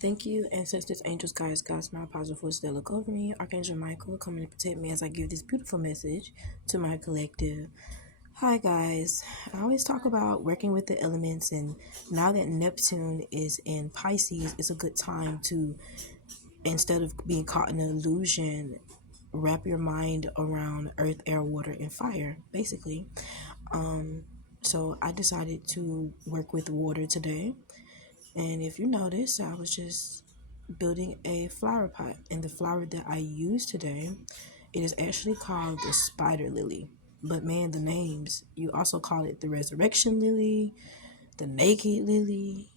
Thank you, ancestors, angels, guides, gods, my positive forces that look over me. Archangel Michael, coming to protect me as I give this beautiful message to my collective. Hi, guys. I always talk about working with the elements, and now that Neptune is in Pisces, it's a good time to, instead of being caught in an illusion, wrap your mind around earth, air, water, and fire, basically. So I decided to work with water today. And if you notice, I was just building a flower pot. And the flower that I used today, it is actually called the spider lily. But man, the names, you also call it the resurrection lily, the naked lily,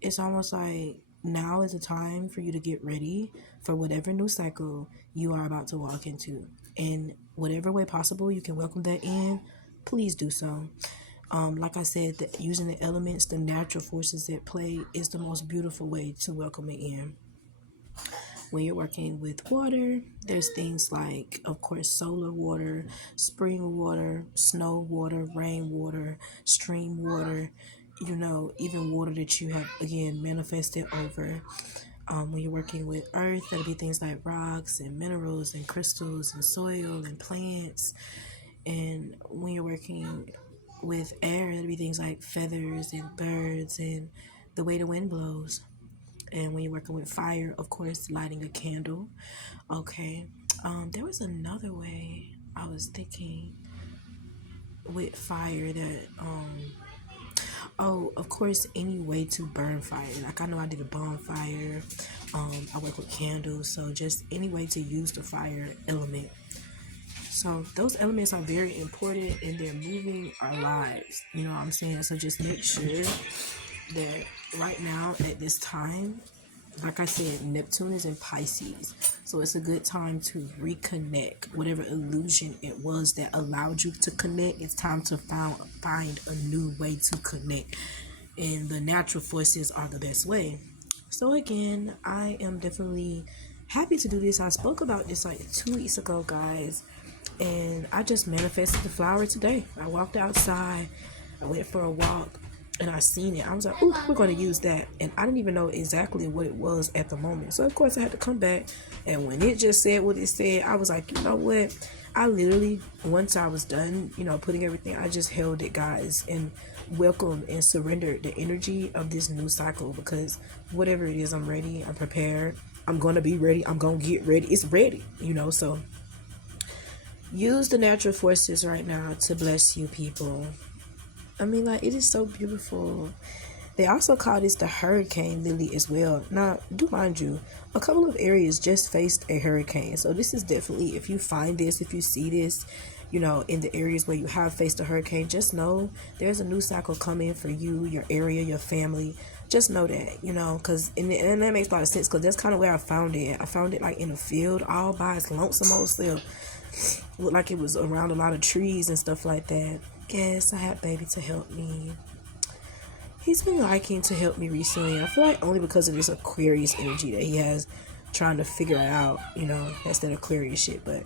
it's almost like now is the time for you to get ready for whatever new cycle you are about to walk into. And whatever way possible you can welcome that in, please do so. Like I said, using the elements, the natural forces at play is the most beautiful way to welcome it in. When you're working with water, there's things like, of course, solar water, spring water, snow water, rain water, stream water, even water that you have, again, manifested over. When you're working with earth, that'll be things like rocks and minerals and crystals and soil and plants. And when you're working with air, it'll be things like feathers and birds and the way the wind blows. And when you're working with fire, of course, lighting a candle. Okay. There was another way I was thinking with fire that of course, any way to burn fire. Like, I know I did a bonfire. I work with candles, so just any way to use the fire element. So those elements are very important, and they're moving our lives. You know what I'm saying? So just make sure that right now at this time, like I said, Neptune is in Pisces. So it's a good time to reconnect. Whatever illusion it was that allowed you to connect, it's time to find a new way to connect. And the natural forces are the best way. So again, I am definitely happy to do this. I spoke about this like 2 weeks ago, guys. And I just manifested the flower today. I walked outside. I went for a walk. And I seen it. I was like, "Ooh, we're going to use that." And I didn't even know exactly what it was at the moment. So, of course, I had to come back. And when it just said what it said, I was like, you know what? I literally, once I was done, putting everything, I just held it, guys, and welcomed and surrendered the energy of this new cycle. Because whatever it is, I'm ready. I'm prepared. I'm going to be ready. I'm going to get ready. It's ready, So use the natural forces right now to bless you, people. I mean, like, it is so beautiful. They also call this the hurricane lily as well. Now, do mind you, a couple of areas just faced a hurricane. So this is definitely, if you find this, if you see this, in the areas where you have faced a hurricane, just know there's a new cycle coming for you, your area, your family. Just know that, because, and that makes a lot of sense, because that's kind of where I found it. I found it, like, in a field all by its lonesome old self. Looked like it was around a lot of trees and stuff like that. Yes, I had baby to help me. He's been liking to help me recently. I feel like only because of this Aquarius energy that he has, trying to figure it out, that's that Aquarius shit. But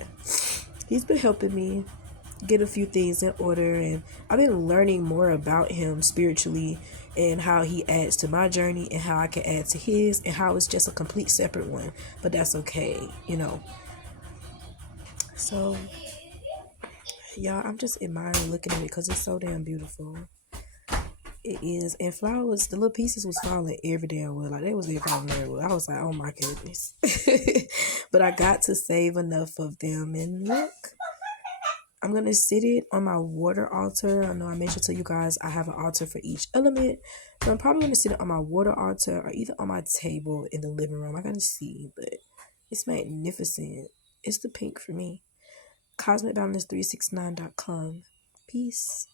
he's been helping me get a few things in order, and I've been learning more about him spiritually and how he adds to my journey and how I can add to his, and how it's just a complete separate one. But that's okay, So y'all, I'm just admiring looking at it because it's so damn beautiful. It is. And flowers, the little pieces was falling every damn well. Like, they was falling everywhere. I was like, oh my goodness. But I got to save enough of them. And look, I'm going to sit it on my water altar. I know I mentioned to you guys I have an altar for each element. So I'm probably going to sit it on my water altar or either on my table in the living room. I got to see, but it's magnificent. It's the pink for me. CosmicBalance369.com. Peace.